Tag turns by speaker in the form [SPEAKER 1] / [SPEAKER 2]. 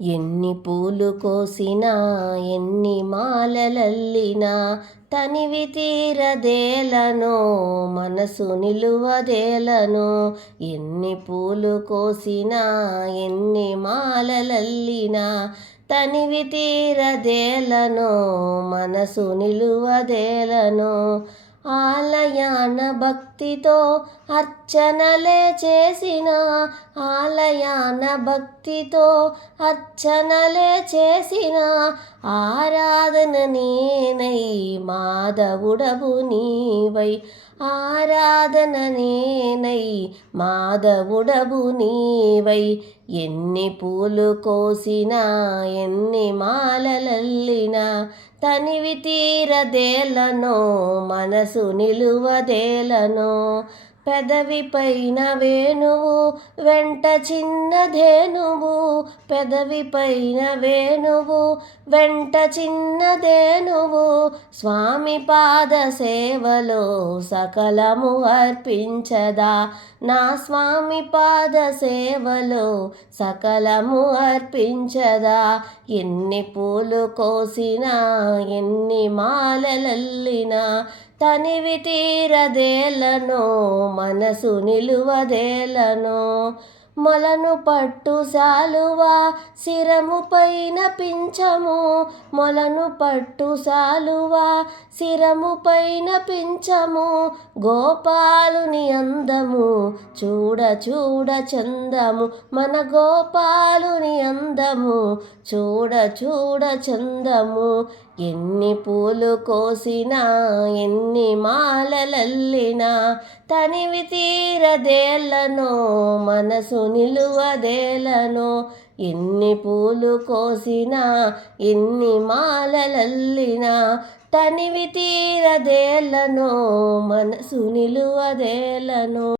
[SPEAKER 1] ఎన్ని పూలు కోసినా ఎన్ని మాలలల్లినా తనివి తీరదేలను మనసు నిలువదేలను ఎన్ని పూలు కోసినా ఎన్ని మాలలల్లినా తనివి తీరదేలను మనసు నిలువదేలను ఆలయాన భక్తితో అర్చనలే చేసిన ఆలయాన భక్తితో అర్చనలే చేసిన ఆరాధన నేనై మాధవుడవు నీవై. ఆరాధన నేనై మాధవుడవు నీవై. ఎన్ని పూలు కోసినా ఎన్ని మాలలల్లినా తనివి తీరదేలనో మనసు నిలువదేలనో పెదవి పైన వేణువు వెంట చిన్నదేనువు పెదవి పైన వేణువు వెంట చిన్నదేనువు స్వామి పాద సేవలో సకలము అర్పించదా. నా స్వామి పాద సేవలో సకలము అర్పించదా. ఎన్ని పూలు కోసినా ఎన్ని మాలలల్లినా తనివి తీరదేలను మనసు నిలువదేలను మొలను పట్టు సాలువా శిరము పైన పించము మొలను పట్టు సాలువా శిరము పైన పించము గోపాలుని అందము చూడ చూడ చందము. మన గోపాలుని అందము చూడ చూడ చందము. ఎన్ని పూలు కోసినా ఎన్ని మాలలల్లినా తనివి తీరదేలను మనసు నిలువదేలను? ఎన్ని పూలు కోసినా ఎన్ని మాలలల్లినా తనివి తీరదేలను? మనసు నిలువదేలను?